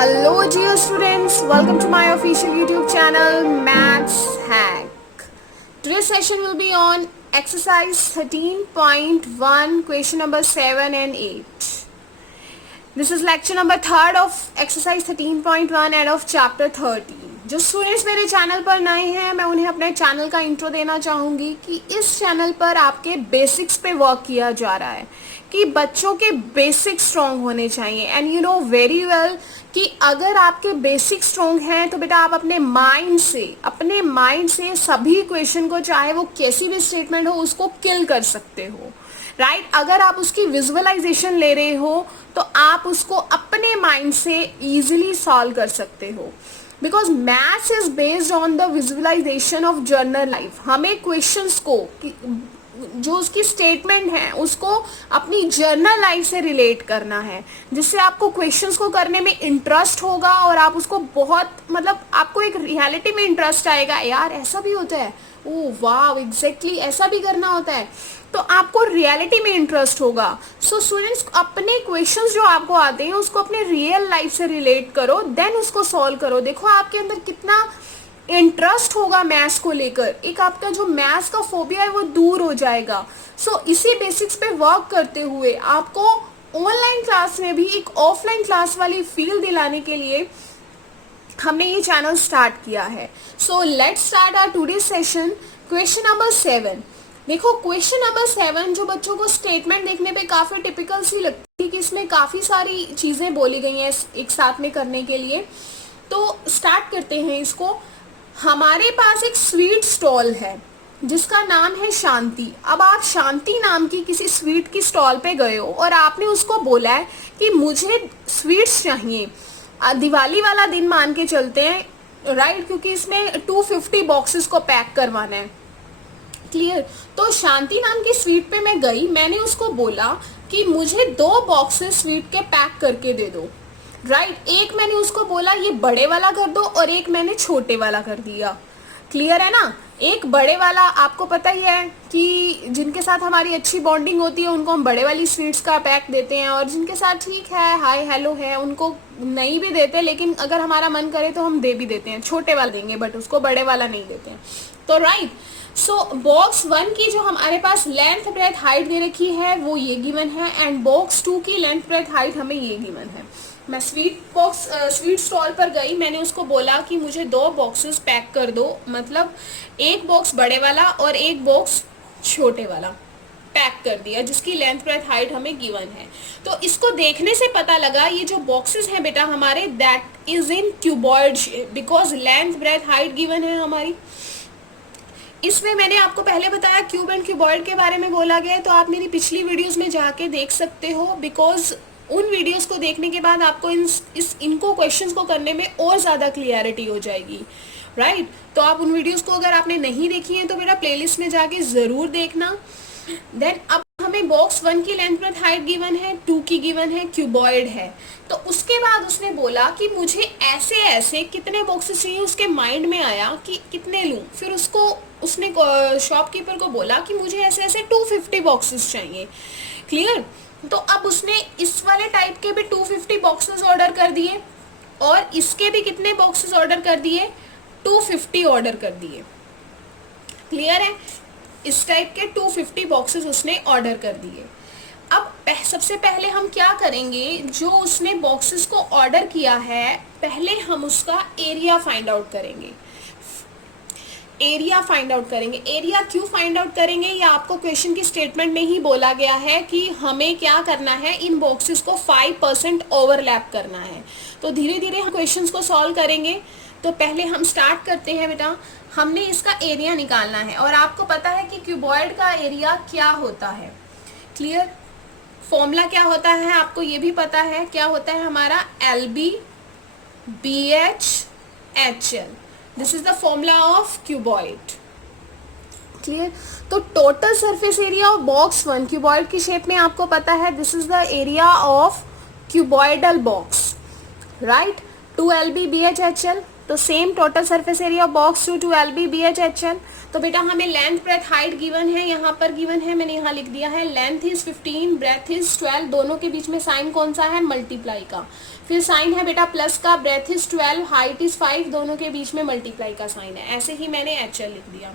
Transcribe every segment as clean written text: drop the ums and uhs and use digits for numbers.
Hello dear students, welcome to my official YouTube channel Maths Hack. Today's session will be on exercise 13.1 question number 7 and 8. This is lecture number 3rd of exercise 13.1 and of chapter 13. जो students मेरे channel पर नए हैं मैं उन्हें अपने channel का intro देना चाहूँगी कि इस चैनल पर आपके बेसिक्स पे वर्क किया जा रहा है कि बच्चों के बेसिक स्ट्रॉन्ग होने चाहिए and you know very well कि अगर आपके बेसिक स्ट्रॉन्ग हैं तो बेटा आप अपने माइंड से सभी क्वेश्चन को चाहे वो कैसी भी स्टेटमेंट हो उसको किल कर सकते हो राइट अगर आप उसकी विजुअलाइजेशन ले रहे हो तो आप उसको अपने माइंड से इजीली सॉल्व कर सकते हो because maths is based on the visualisation of general life हमें क्वेश्चंस को जो उसकी स्टेटमेंट है उसको अपनी जर्नल लाइफ से रिलेट करना है जिससे आपको क्वेश्चंस को करने में इंटरेस्ट होगा और आप उसको बहुत आपको एक रियलिटी में इंटरेस्ट आएगा यार ऐसा भी होता है ओह वाह एग्जैक्टली ऐसा भी करना होता है तो आपको रियलिटी में इंटरेस्ट होगा सो स्टूडेंट्स अपने क्वेश्चंस जो आपको आते हैं उसको अपने रियल लाइफ से रिलेट करो देन उसको सॉल्व करो देखो आपके अंदर कितना इंटरेस्ट होगा मैथ्स को लेकर एक आपका जो मैथ्स का फोबिया है वो दूर हो जाएगा सो इसी बेसिक्स पे वर्क करते हुए आपको ऑनलाइन क्लास में भी एक ऑफलाइन क्लास वाली फील दिलाने के लिए हमने ये चैनल स्टार्ट किया है so let's start our today session question number 7 देखो क्वेश्चन नंबर 7 जो बच्चों को स्टेटमेंट देखने पे काफी टिपिकल सी लगती है कि इसमें काफी सारी चीजें बोली गई हैं एक साथ में करने के लिए तो स्टार्ट करते हैं इसको हमारे पास एक स्वीट स्टॉल है जिसका नाम है शांति अब आप शांति नाम की किसी स्वीट की स्टॉल पे गए हो और आपने उसको बोला है कि मुझे स्वीट्स चाहिए दिवाली वाला दिन मान के चलते हैं राइट क्योंकि इसमें 250 बॉक्सेस को पैक करवाना है क्लियर तो शांति नाम की स्वीट पे मैं गई मैंने उसको बोला कि मुझे 2 बॉक्सेस स्वीट के पैक करके दे दो राइट एक मैंने उसको बोला ये बड़े वाला कर दो और एक मैंने छोटे वाला कर दिया क्लियर है ना एक बड़े वाला आपको पता ही है कि जिनके साथ हमारी अच्छी बॉन्डिंग होती है उनको हम बड़े वाली स्वीट्स का पैक देते हैं और जिनके साथ ठीक है हाय हेलो है उनको नहीं भी देते लेकिन अगर हमारा मन करे तो हम दे भी देते हैं छोटे वाला देंगे बट उसको बड़े वाला नहीं देते हैं तो राइट सो बॉक्स 1 की जो हमारे पास लेंथ ब्रेथ हाइट दे रखी है वो ये गिवन है एंड बॉक्स 2 की लेंथ ब्रेथ हाइट हमें ये गिवन है मैं स्वीट स्टॉल पर गई मैंने उसको बोला कि मुझे 2 बॉक्सेस पैक कर दो मतलब एक बॉक्स बड़े वाला और एक बॉक्स छोटे वाला पैक कर दिया जिसकी लेंथ ब्रेथ हाइट हमें गिवन है तो इसको देखने से पता लगा ये जो बॉक्सेस हैं बेटा हमारे that is in cuboid shape because length breadth height given है हमारी इसमें मैंने आपको पहले बताया क्यूब एंड क्यूबॉइड के बारे में बोला गया है तो आप मेरी पिछली वीडियोस में जाके देख सकते हो बिकॉज उन वीडियोस को देखने के बाद आपको इनको क्वेश्चंस को करने में और ज़्यादा क्लियरिटी हो जाएगी राइट तो आप उन वीडियोस को अगर आपने नहीं देखी है तो मेरा प्लेलिस्ट में जाके ज़रूर देखना देन अब हमें बॉक्स 1 की लेंथ ब्रेथ हाइट गिवन है 2 की गिवन है क्यूबॉइड है तो उसके बाद उसने बोला कि मुझे ऐसे ऐसे कितने बॉक्सेस चाहिए उसके माइंड में आया कि कितने लूँ फिर उसने शॉपकीपर को बोला कि मुझे ऐसे ऐसे 250 बॉक्सेस चाहिए क्लियर तो अब उसने इस वाले टाइप के भी 250 बॉक्सेस ऑर्डर कर दिए और इसके भी कितने बॉक्सेस ऑर्डर कर दिए 250 ऑर्डर कर दिए क्लियर है इस टाइप के 250 बॉक्सेस उसने ऑर्डर कर दिए अब सबसे पहले हम क्या करेंगे जो उसने बॉक्सेस को ऑर्डर किया है पहले हम उसका एरिया फाइंड आउट करेंगे एरिया क्यों फाइंड आउट करेंगे ये आपको क्वेश्चन की स्टेटमेंट में ही बोला गया है कि हमें क्या करना है इन बॉक्सेस को 5% ओवरलैप करना है तो धीरे धीरे हम क्वेश्चंस को सॉल्व करेंगे तो पहले हम स्टार्ट करते हैं बेटा हमने इसका एरिया निकालना है और आपको पता है कि क्यूबॉइड का एरिया क्या होता है क्लियर फॉर्मूला क्या होता है आपको ये भी पता है क्या होता है हमारा LB BH HL this is the formula of cuboid clear तो total surface area of box 1 cuboid की शेप में आपको पता है this is the area of cuboidal box right 2 LB BH HL तो same total surface area of box 2 12 BHHL। तो बेटा हमें लेंथ ब्रेथ हाइट गिवन है, यहाँ पर गिवन है, मैंने यहाँ लिख दिया है लेंथ इज 15 ब्रेथ इज 12, दोनों के बीच में साइन कौन सा है, मल्टीप्लाई का। फिर साइन है बेटा प्लस का, ब्रेथ इज 12 हाइट इज 5, दोनों के बीच में मल्टीप्लाई का साइन है, ऐसे ही मैंने HL लिख दिया।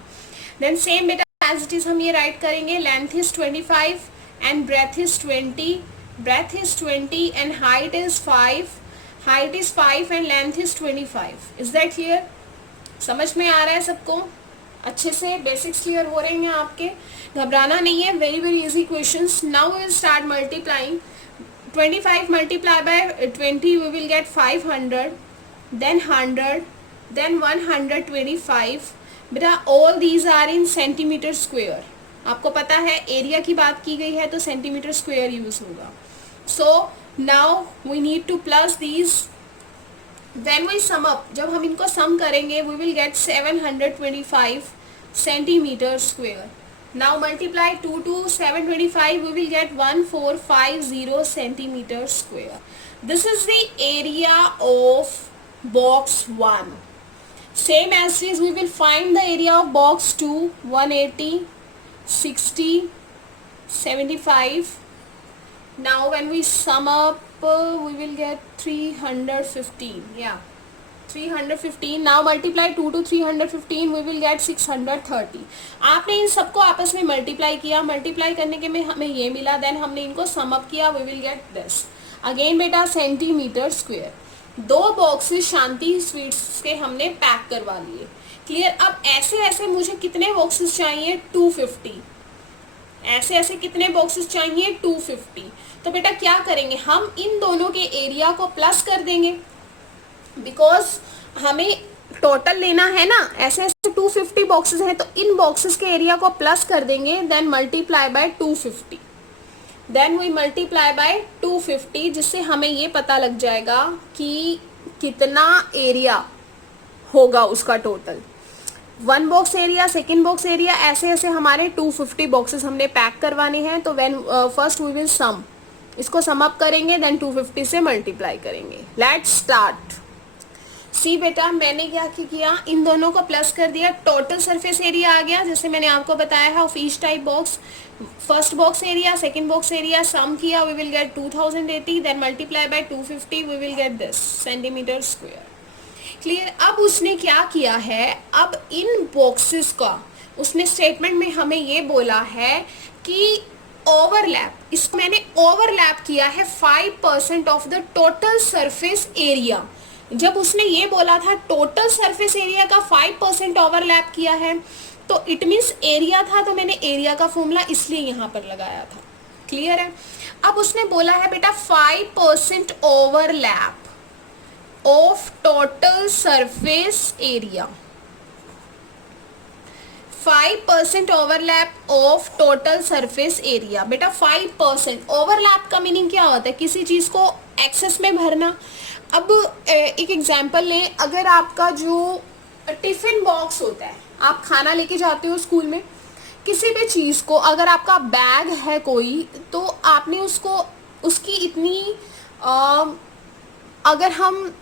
देन सेम बेटा एज इट इज हम ये राइट करेंगे, length is 25 and breadth is 20, breadth is 20 and height is 5, height is 5 and length is 25। Is that clear? समझ में आ रहा है सबको? अच्छे से बेसिक्स क्लियर हो रहे हैं आपके, घबराना नहीं है, very very easy questions. Now we will start multiplying. 25 multiplied by 20 we will get 500, then 100, then 125। बेटा all these are in centimeter square। आपको पता है एरिया की बात की गई है तो सेंटीमीटर स्क्वायर यूज होगा। So now we need to plus these। When we sum up, जब हम इनको सम करेंगे we will get 725 centimeter square। Now multiply 2 to 725, we will get 1450 centimeter square। This is the area of box 1। Same as is, we will find the area of box 2, 180, 60, 75। Now when we sum up, we will get 315, yeah, 315। Now multiply 2 to 315, we will get 630। आपने इन सबको आपस में multiply किया, multiply करने के में हमें ये मिला, देन हमने इनको सम अप किया, we will get this। Again बेटा सेंटीमीटर स्क्वायर। दो बॉक्सेस शांति स्वीट्स के हमने पैक करवा लिए, क्लियर। अब ऐसे ऐसे मुझे कितने बॉक्सेस चाहिए, 250। ऐसे ऐसे कितने बॉक्सेस चाहिए, 250। तो बेटा क्या करेंगे, हम इन दोनों के एरिया को प्लस कर देंगे, बिकॉज हमें टोटल लेना है ना। ऐसे ऐसे 250 बॉक्सेस हैं तो इन बॉक्सेस के एरिया को प्लस कर देंगे, then multiply by 250, then we multiply by 250, जिससे हमें ये पता लग जाएगा कि कितना एरिया होगा उसका total. 1 box area, second box area, ऐसे ऐसे हमारे 250 बॉक्सेस हमने पैक करवाने हैं। तो व्हेन फर्स्ट वी विल सम, इसको सम अप करेंगे, देन 250 से मल्टीप्लाई करेंगे। Let's start. सी बेटा मैंने क्या किया, इन दोनों को प्लस कर दिया, टोटल सरफेस एरिया आ गया, जैसे मैंने आपको बताया है of each type box. First box area, second box area sum किया, we will get 2080, then multiply by 250, we will get this centimetre square. Clear? अब उसने क्या किया है, अब इन बॉक्सेस का उसने स्टेटमेंट में हमें ये बोला है कि ओवरलैप, इसको मैंने ओवरलैप किया है 5% of the total surface area. जब उसने ये बोला था टोटल सरफेस एरिया का 5% ओवरलैप किया है, तो इट मीन्स एरिया था, तो मैंने एरिया का फॉर्मूला इसलिए यहाँ पर लगाया था। क्लियर है? अब उसने बोला है बेटा 5% overlap of total surface area, 5% overlap of total surface area. बेटा 5% ओवरलैप का मीनिंग क्या होता है, किसी चीज को एक्सेस में भरना। अब एक एग्जांपल लें, अगर आपका जो टिफिन बॉक्स होता है, आप खाना लेके जाते हो स्कूल में, किसी भी चीज़ को, अगर आपका बैग है कोई, तो आपने उसको उसकी इतनी अगर हम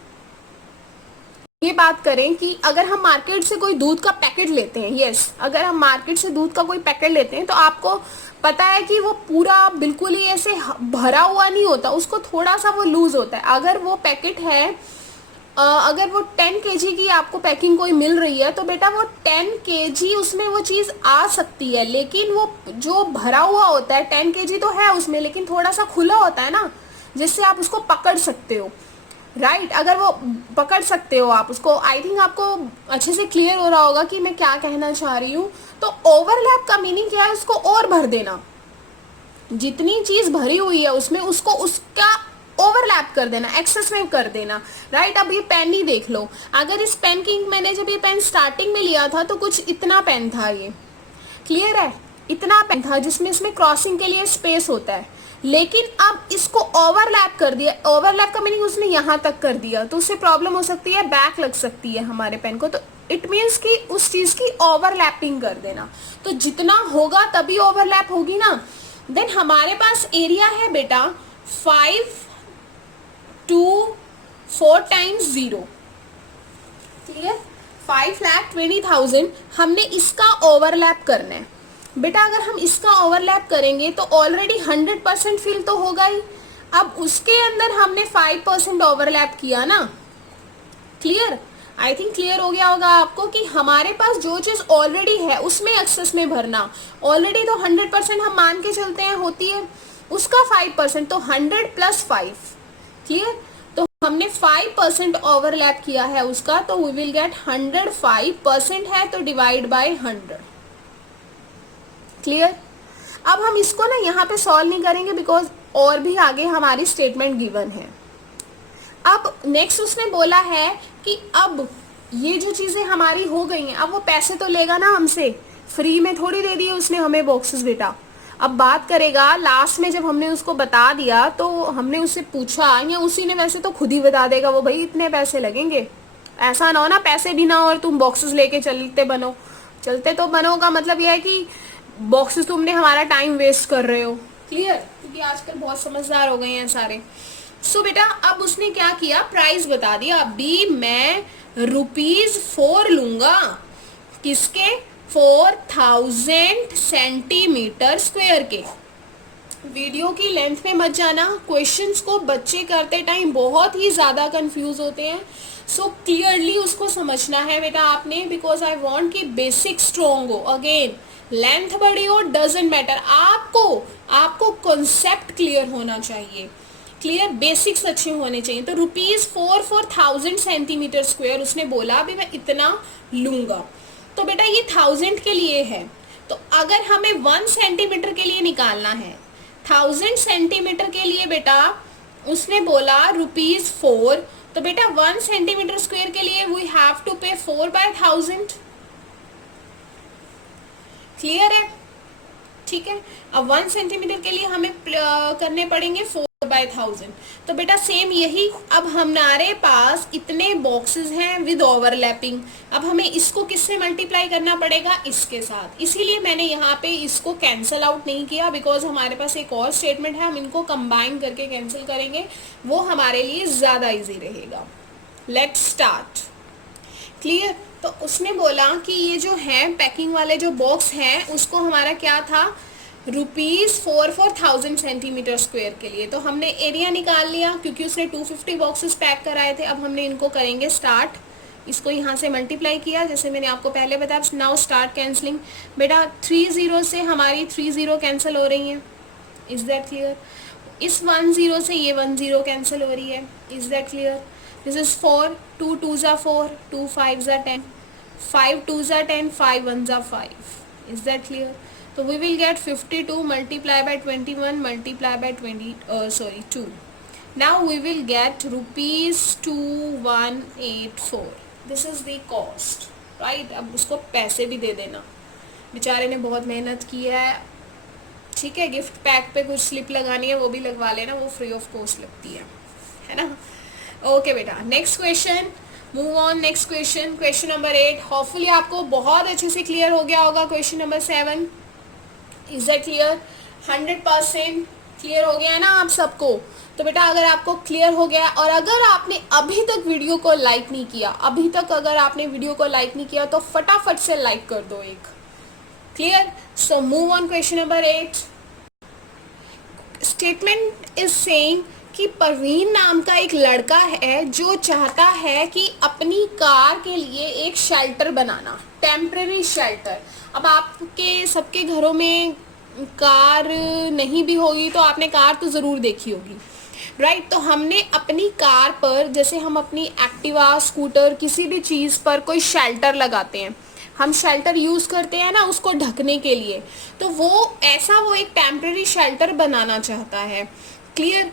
ये बात करें कि अगर हम मार्केट से कोई दूध का पैकेट लेते हैं, यस, अगर हम मार्केट से दूध का कोई पैकेट लेते हैं तो आपको पता है कि वो पूरा बिल्कुल ही ऐसे भरा हुआ नहीं होता, उसको थोड़ा सा वो लूज होता है। अगर वो पैकेट है, अगर वो 10 kg की आपको पैकिंग कोई मिल रही है, तो बेटा वो 10 kg उसमें वो चीज़ आ सकती है, लेकिन वो जो भरा हुआ होता है 10 kg तो है उसमें, लेकिन थोड़ा सा खुला होता है ना, जिससे आप उसको पकड़ सकते हो, राइट? अगर वो पकड़ सकते हो आप उसको, आई थिंक आपको अच्छे से क्लियर हो रहा होगा कि मैं क्या कहना चाह रही हूँ। तो ओवरलैप का मीनिंग क्या है, उसको और भर देना, जितनी चीज भरी हुई है उसमें उसको उसका ओवरलैप कर देना, एक्सेस में कर देना, राइट? अब ये पेन ही देख लो, अगर इस पेन की मैंने जब ये पेन स्टार्टिंग में लिया था तो कुछ इतना पेन था, ये क्लियर है, इतना पेन था जिसमें इसमें क्रॉसिंग के लिए स्पेस होता है, लेकिन अब इसको ओवरलैप कर दिया। ओवरलैप का मीनिंग उसने यहाँ तक कर दिया, तो उससे प्रॉब्लम हो सकती है, बैक लग सकती है हमारे पेन को, तो इट मीन्स कि उस चीज की ओवरलैपिंग कर देना। तो जितना होगा तभी ओवरलैप होगी ना। देन हमारे पास एरिया है बेटा 5 to 4 times 0, क्लियर, 5,20,000 हमने इसका ओवरलैप करना है बेटा। अगर हम इसका ओवरलैप करेंगे तो ऑलरेडी 100% फिल तो होगा ही। अब उसके अंदर हमने 5% ओवरलैप किया ना। क्लियर, आई थिंक क्लियर हो गया होगा आपको कि हमारे पास जो चीज ऑलरेडी है उसमें एक्सेस में भरना। ऑलरेडी तो 100% हम मान के चलते हैं होती है, उसका 5% तो 100 + 5। क्लियर, तो हमने 5% ओवरलैप किया है उसका, तो वी विल गेट 100। 5% है तो डिवाइड बाय 100। क्लियर, अब हम इसको ना यहाँ पे सॉल्व नहीं करेंगे बिकॉज और भी आगे हमारी स्टेटमेंट गिवन है। अब नेक्स्ट उसने बोला है कि अब ये जो चीजें हमारी हो गई हैं, अब वो पैसे तो लेगा ना हमसे, फ्री में थोड़ी दे दिए उसने हमें बॉक्सेस बेटा। अब बात करेगा लास्ट में, जब हमने उसको बता दिया तो हमने उससे पूछा, या उसी ने वैसे तो खुद ही बता देगा वो, भाई इतने पैसे लगेंगे। ऐसा ना हो ना पैसे भी ना और तुम बॉक्सेस लेके चलते तो बनो का मतलब यह है कि बॉक्सेस तुमने हमारा टाइम वेस्ट कर रहे हो। क्लियर, क्योंकि आजकल बहुत समझदार हो गए हैं सारे। सो बेटा अब उसने क्या किया, प्राइस बता दिया। अभी मैं ₹4 लूंगा, किसके, 4000 सेंटीमीटर स्क्वायर के। वीडियो की लेंथ में मत जाना, क्वेश्चंस को बच्चे करते टाइम बहुत ही ज्यादा कंफ्यूज होते हैं। सो क्लियरली उसको समझना है बेटा आपने, बिकॉज आई वांट कि बेसिक स्ट्रॉन्ग हो। अगेन लेंथ बड़ी हो डजेंट मैटर, आपको कॉन्सेप्ट क्लियर होना चाहिए। क्लियर, बेसिक्स अच्छे होने चाहिए। तो ₹4 for 1000 सेंटीमीटर स्क्वायर उसने बोला अभी मैं इतना लूंगा। तो बेटा ये 1000 के लिए है, तो अगर हमें 1 सेंटीमीटर के लिए निकालना है, 1000 सेंटीमीटर के लिए बेटा उसने बोला ₹4, तो बेटा 1 सेंटीमीटर स्क्वायर के लिए वी हैव टू पे 4/1000। क्लियर है, ठीक है। अब 1 सेंटीमीटर के लिए हमें करने पड़ेंगे 4/1000। तो बेटा सेम यही, अब हमारे पास इतने बॉक्सेस हैं विद ओवरलैपिंग, अब हमें इसको किससे मल्टीप्लाई करना पड़ेगा, इसके साथ। इसीलिए मैंने यहाँ पे इसको कैंसल आउट नहीं किया, बिकॉज हमारे पास एक और स्टेटमेंट है, हम इनको कंबाइन करके कैंसिल करेंगे, वो हमारे लिए ज्यादा इजी रहेगा। Let's start. क्लियर, तो उसने बोला कि ये जो है पैकिंग वाले जो बॉक्स हैं उसको हमारा क्या था, ₹4 for 1000 सेंटीमीटर स्क्वायर के लिए। तो हमने एरिया निकाल लिया क्योंकि उसने 250 बॉक्सेस पैक कराए थे। अब हमने इनको करेंगे स्टार्ट, इसको यहाँ से मल्टीप्लाई किया जैसे मैंने आपको पहले बताया। Now start cancelling. बेटा 30 से हमारी 30 कैंसिल हो रही हैं, इज दैट क्लियर। इस 10 से ये 10 कैंसिल हो रही है, is that clear. This is 4, 2 2s are 4, 2 5s are 10, 5 2s are 10, 5 1s are 5, is that clear? So we will get 52 multiply by 21 multiply by 2. Now we will get ₹2184. This is the cost, right? अब उसको पैसे भी दे देना, बेचारे ने बहुत मेहनत की है। ठीक है, गिफ्ट पैक पे कुछ स्लिप लगानी है वो भी लगवा लेना, वो फ्री ऑफ कॉस्ट लगती है ना। ओके बेटा, next question, move on. Next question, question number 8। Hopefully आपको बहुत अच्छे से क्लियर हो गया होगा। Question number 7, is that clear? 100% clear हो गया है ना आप सबको? तो बेटा अगर आपको क्लियर हो गया और अगर आपने अभी तक वीडियो को लाइक नहीं किया, अगर आपने वीडियो को लाइक नहीं किया तो फटाफट से लाइक कर दो एक। Clear? So move on, question number 8। Statement is saying कि परवीन नाम का एक लड़का है जो चाहता है कि अपनी कार के लिए एक शेल्टर बनाना, टेम्पररी शेल्टर। अब आपके सबके घरों में कार नहीं भी होगी तो आपने कार तो ज़रूर देखी होगी, राइट? तो हमने अपनी कार पर, जैसे हम अपनी एक्टिवा, स्कूटर, किसी भी चीज़ पर कोई शेल्टर लगाते हैं, हम शेल्टर यूज़ करते हैं ना उसको ढकने के लिए, तो वो एक टेम्पररी शेल्टर बनाना चाहता है। Clear?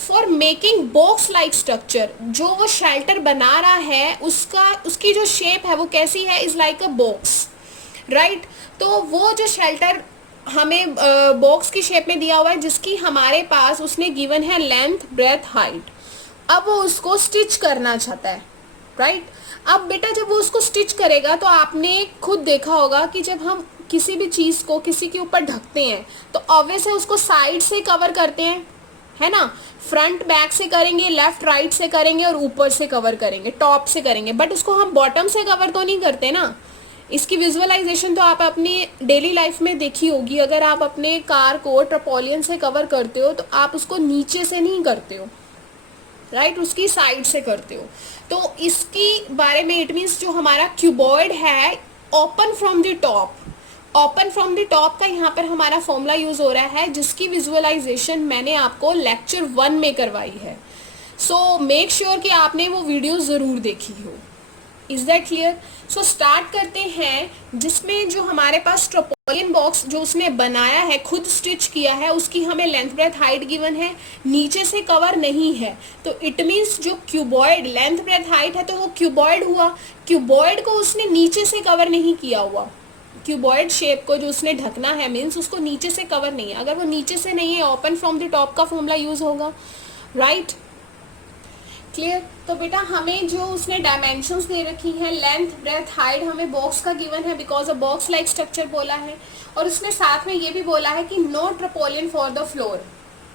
For making box like structure, जो वो शेल्टर बना रहा है उसकी जो शेप है वो कैसी है, is like a box, right? तो वो जो शेल्टर हमें बॉक्स की शेप में दिया हुआ है, जिसकी हमारे पास उसने गिवन है लेंथ, ब्रेथ, हाइट। अब वो उसको स्टिच करना चाहता है, राइट? अब बेटा जब वो उसको स्टिच करेगा तो आपने खुद देखा होगा कि जब हम किसी भी चीज़ को किसी के ऊपर ढकते हैं तो ऑब्वियस है उसको साइड से कवर करते हैं, है ना। फ्रंट बैक से करेंगे, लेफ्ट राइट से करेंगे और ऊपर से कवर करेंगे, टॉप से करेंगे, बट उसको हम बॉटम से कवर तो नहीं करते ना। इसकी विजुअलाइजेशन तो आप अपनी डेली लाइफ में देखी होगी। अगर आप अपने कार को ट्रपोलियन से कवर करते हो तो आप उसको नीचे से नहीं करते हो, राइट, उसकी साइड से करते हो। तो इसकी बारे में इट मीन्स जो हमारा क्यूबॉइड है open from the top, open from the top का यहाँ पर हमारा फॉर्मूला यूज हो रहा है, जिसकी विजुअलाइजेशन मैंने आपको लेक्चर 1 में करवाई है। सो मेक श्योर कि आपने वो वीडियो जरूर देखी हो। Is that clear? So start करते हैं, जिसमें जो हमारे पास ट्रोपोलियन बॉक्स जो उसने बनाया है, खुद स्टिच किया है, उसकी हमें लेंथ ब्रेथ हाइट गिवन है, नीचे से कवर नहीं है। तो इट मीन्स जो क्यूबॉइड लेंथ ब्रेथ हाइट है तो वो क्यूबॉइड हुआ। क्यूबॉइड को उसने नीचे से कवर नहीं किया हुआ, क्यूबॉइड शेप को जो उसने ढकना है मीन्स उसको नीचे से कवर नहीं है। अगर वो नीचे से नहीं है, ओपन फ्रॉम द टॉप का फॉर्मूला यूज होगा, राइट, क्लियर। तो बेटा हमें जो उसने डायमेंशंस दे रखी हैं, लेंथ ब्रेथ हाइट हमें बॉक्स का गिवन है because a box like structure बोला है, और उसने साथ में ये भी बोला है कि नो ट्रपोलियन फॉर द फ्लोर,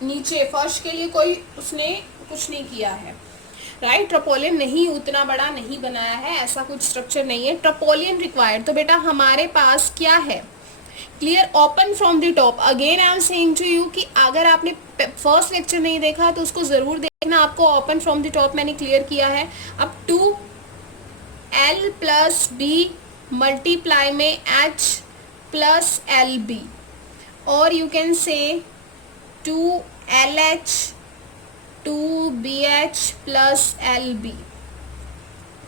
नीचे फर्श के लिए कोई उसने कुछ नहीं किया है, राइट, ट्रपोलियन नहीं, उतना बड़ा नहीं बनाया है, ऐसा कुछ स्ट्रक्चर नहीं है, ट्रपोलियन रिक्वायर्ड। तो बेटा हमारे पास क्या है, clear, open from the top. Again I am saying to you कि अगर आपने फर्स्ट लेक्चर नहीं देखा तो उसको जरूर देखना, आपको ओपन फ्रॉम द टॉप मैंने क्लियर किया है। अब 2l प्लस बी मल्टीप्लाई में h प्लस एल बी, और you can say 2lh 2bh plus L B.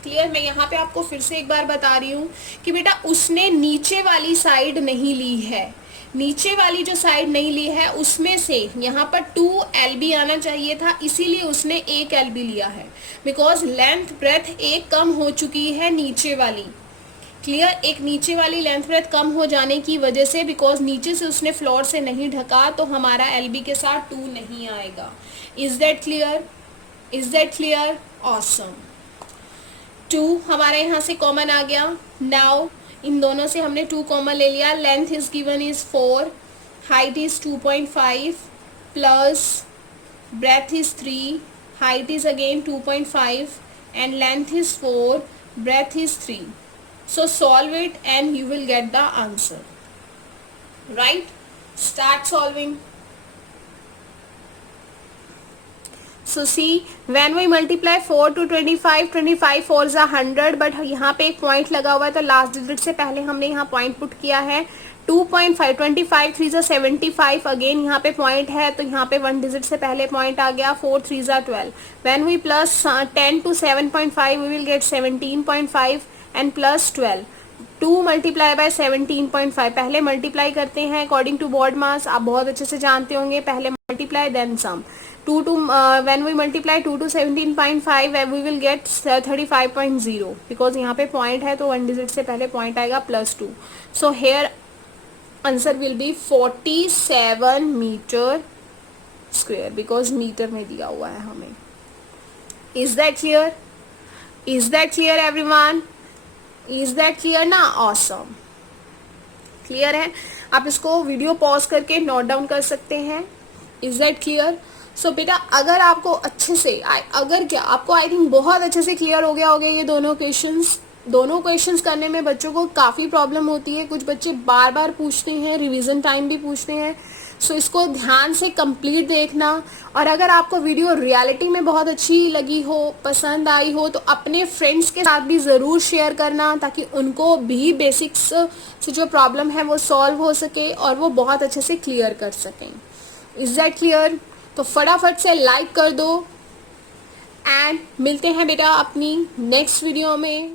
Clear. मैं यहाँ पे आपको फिर से एक बार बता रही हूँ कि बेटा उसने नीचे वाली साइड नहीं ली है, नीचे वाली जो साइड नहीं ली है उसमें से यहाँ पर 2lb आना चाहिए था, इसीलिए उसने 1lb लिया है, बिकॉज लेंथ ब्रेथ एक कम हो चुकी है नीचे वाली। क्लियर, एक नीचे वाली लेंथ ब्रेथ कम हो जाने की वजह से, बिकॉज नीचे से उसने फ्लोर से नहीं ढका, तो हमारा lb के साथ 2 नहीं आएगा। Is that clear? Is that clear? Awesome. 2 हमारे यहाँ से कॉमन आ गया। नाउ इन दोनों से हमने 2 कॉमन ले लिया। Length is given is 4, height is 2.5 plus breadth is 3, height is again 2.5 and length is 4, breadth is 3. So solve it and you will get the answer. Right? Start solving. So see, when we multiply 4 to 25, 25 4s are 100, but यहाँ पे एक point लगा हुआ है तो last digit से पहले हमने यहाँ पॉइंट पुट किया है 2.5, 25 3s are 75, अगेन यहाँ पे पॉइंट है तो यहाँ पे 1 डिजिट से पहले पॉइंट आ गया, 4 3s are 12. When we plus 10 to 7.5 we will get 17.5 and plus 12. 2 multiply by 17.5, पहले मल्टीप्लाई करते हैं अकॉर्डिंग टू बॉड मास, आप बहुत अच्छे से जानते होंगे, पहले multiply then sum. 2 to when we multiply 2 to 17.5 we will get 35.0, because यहाँ पे पॉइंट है तो 1 डिजिट से पहले पॉइंट आएगा +2. So here answer will be 47 metre square, because metre में दिया हुआ है हमें. Is that clear? Is that clear everyone? Is that clear ना? Awesome. क्लियर है? आप इसको वीडियो पॉज करके नोट डाउन कर सकते हैं. Is that clear? सो बेटा अगर आपको अच्छे से आपको आई थिंक बहुत अच्छे से क्लियर हो गया होगा ये दोनों क्वेश्चंस करने में बच्चों को काफ़ी प्रॉब्लम होती है. कुछ बच्चे बार बार पूछते हैं, रिवीजन टाइम भी पूछते हैं. सो इसको ध्यान से कंप्लीट देखना, और अगर आपको वीडियो रियलिटी में बहुत अच्छी लगी हो, पसंद आई हो, तो अपने फ्रेंड्स के साथ भी ज़रूर शेयर करना, ताकि उनको भी बेसिक्स से जो प्रॉब्लम है वो सॉल्व हो सके और वो बहुत अच्छे से क्लियर कर सकें. Is that clear? तो फटाफट से लाइक कर दो, एंड मिलते हैं बेटा अपनी नेक्स्ट वीडियो में.